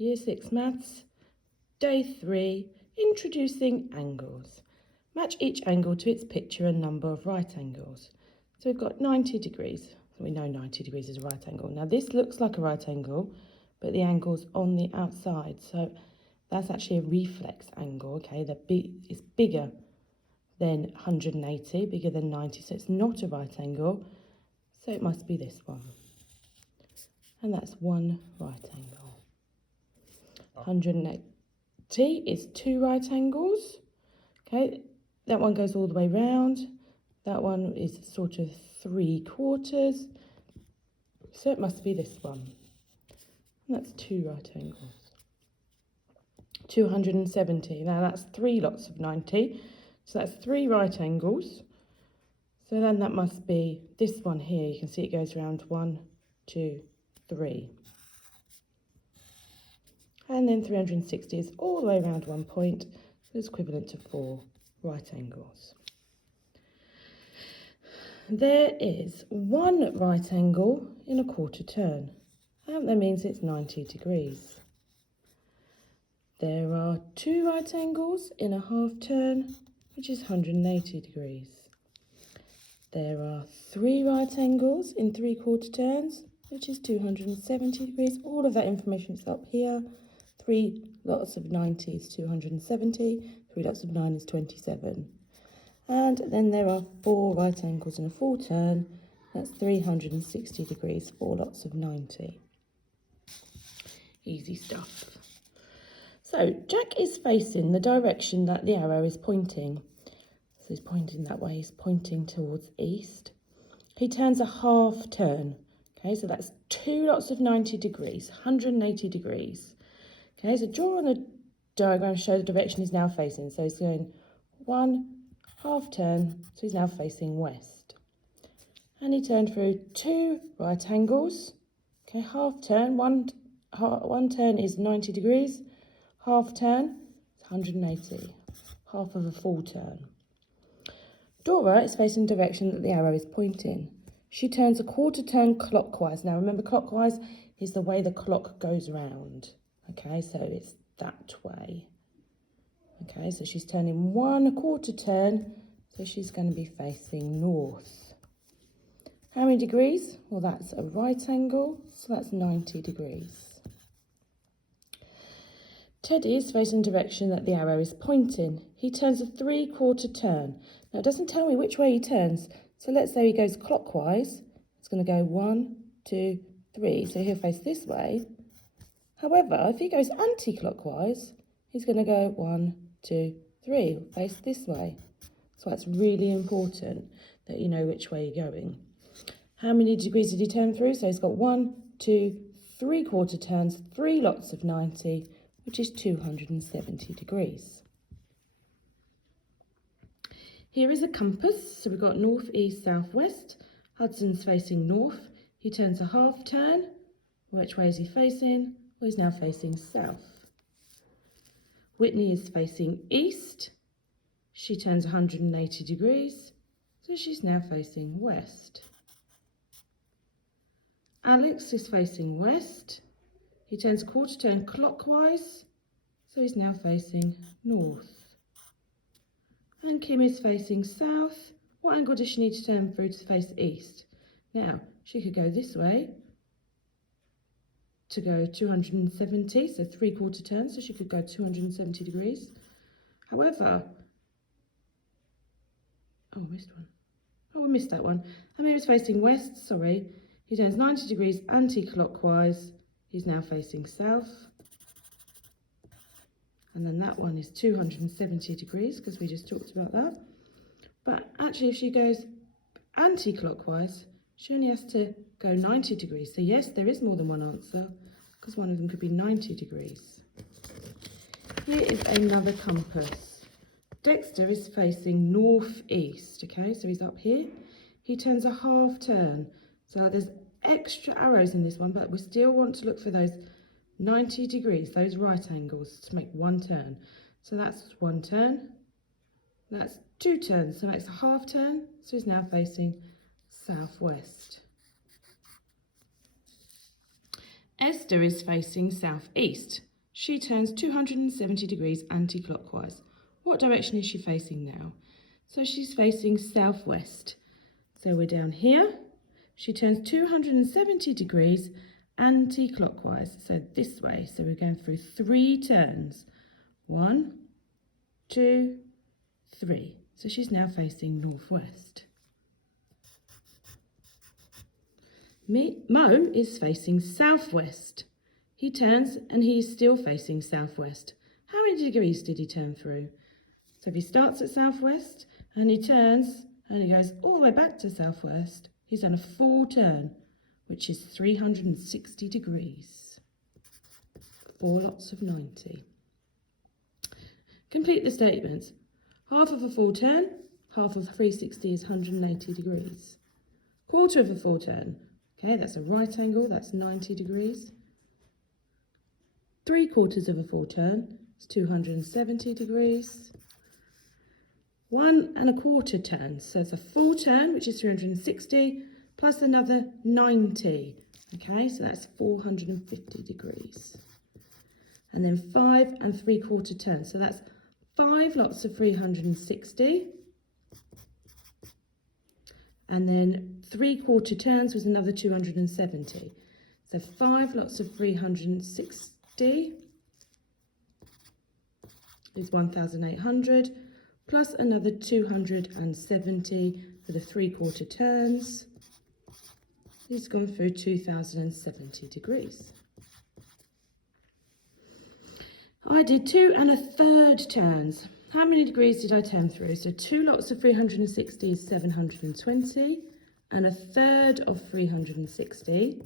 Year 6 Maths, Day 3, Introducing Angles. Match each angle to its picture and number of right angles. So we've got 90 degrees. So we know 90 degrees is a right angle. Now this looks like a right angle, but the angle's on the outside. So that's actually a reflex angle, okay? It's bigger than 180, bigger than 90, so it's not a right angle. So it must be this one. And that's one right angle. 180 is two right angles. Okay, that one goes all the way round. That one is sort of 3/4. So it must be this one. And that's two right angles. 270. Now that's three lots of 90. So that's three right angles. So then that must be this one here. You can see it goes around 1, 2, 3. And then 360 is all the way around one point, so it's equivalent to 4 right angles. There is one right angle in a quarter turn, and that means it's 90 degrees. There are two right angles in a half turn, which is 180 degrees. There are three right angles in 3/4 turns, which is 270 degrees. All of that information is up here. 3 lots of 90 is 270, 3 lots of 9 is 27. And then there are 4 right angles in a full turn, that's 360 degrees, 4 lots of 90. Easy stuff. So Jack is facing the direction that the arrow is pointing. So he's pointing that way, he's pointing towards east. He turns a half turn, okay, so that's 2 lots of 90 degrees, 180 degrees. Okay, so draw on the diagram to show the direction he's now facing. So he's going 1 half turn, so he's now facing west. And he turned through 2 right angles. Okay, half turn, one turn is 90 degrees, half turn is 180, half of a full turn. Dora is facing the direction that the arrow is pointing. She turns a quarter turn clockwise. Now remember, clockwise is the way the clock goes round. Okay, so it's that way. Okay, so she's turning 1/4 turn, so she's going to be facing north. How many degrees? Well, that's a right angle, so that's 90 degrees. Teddy is facing the direction that the arrow is pointing. He turns a 3/4 turn. Now, it doesn't tell me which way he turns, so let's say he goes clockwise. It's going to go 1, 2, 3, so he'll face this way. However, if he goes anti-clockwise, he's going to go 1, 2, 3, face this way. So that's really important that you know which way you're going. How many degrees did he turn through? So he's got 1, 2, 3/4 turns, 3 lots of 90, which is 270 degrees. Here is a compass. So we've got north, east, south, west. Hudson's facing north. He turns a half turn. Which way is he facing? Well, he's now facing south. Whitney is facing east. She turns 180 degrees, so she's now facing west. Alex is facing west. He turns a quarter turn clockwise, so he's now facing north. And Kim is facing south. What angle does she need to turn through to face east? Now, she could go this way to go 270, so 3/4 turn, so she could go 270 degrees. However, I missed one. Oh, I missed that one. Amir is facing west, sorry. He turns 90 degrees anti-clockwise. He's now facing south. And then that one is 270 degrees, because we just talked about that. But actually, if she goes anti-clockwise, she only has to go 90 degrees. So yes, there is more than one answer, because one of them could be 90 degrees. Here is another compass. Dexter is facing northeast, okay, so he's up here. He turns a half turn. So there's extra arrows in this one, but we still want to look for those 90 degrees, those right angles, to make one turn. So that's one turn. That's 2 turns, so it makes a half turn. So he's now facing southwest. Esther is facing southeast. she turns 270 degrees anti-clockwise. What direction is she facing now? So she's facing southwest. So we're down here. She turns 270 degrees anti-clockwise, so this way. So we're going through 3 turns. 1, 2, 3. So she's now facing northwest. Mo is facing southwest. He turns and he's still facing southwest. How many degrees did he turn through? So if he starts at southwest and he turns and he goes all the way back to southwest, he's done a full turn, which is 360 degrees. 4 lots of 90. Complete the statements. Half of a full turn, half of 360 is 180 degrees. Quarter of a full turn, okay, that's a right angle, that's 90 degrees. 3/4 of a full turn is 270 degrees. 1 1/4 turns, so it's a full turn, which is 360, plus another 90, okay, so that's 450 degrees. And then 5 3/4 turns, so that's 5 lots of 360, and then 3/4 turns was another 270. So 5 lots of 360 is 1,800, plus another 270 for the 3/4 turns. He's gone through 2,070 degrees. I did 2 1/3 turns. How many degrees did I turn through? So 2 lots of 360 is 720, and 1/3 of 360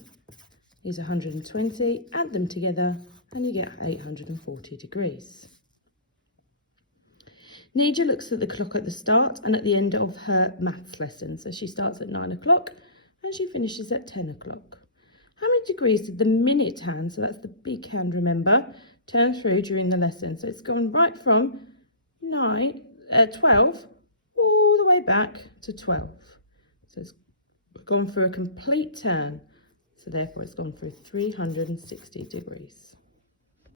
is 120. Add them together and you get 840 degrees. Nija looks at the clock at the start and at the end of her maths lesson. So she starts at 9 o'clock and she finishes at 10 o'clock. How many degrees did the minute hand, so that's the big hand, remember, turn through during the lesson? So it's gone right from 12 all the way back to 12. So it's gone through a complete turn. So therefore it's gone through 360 degrees.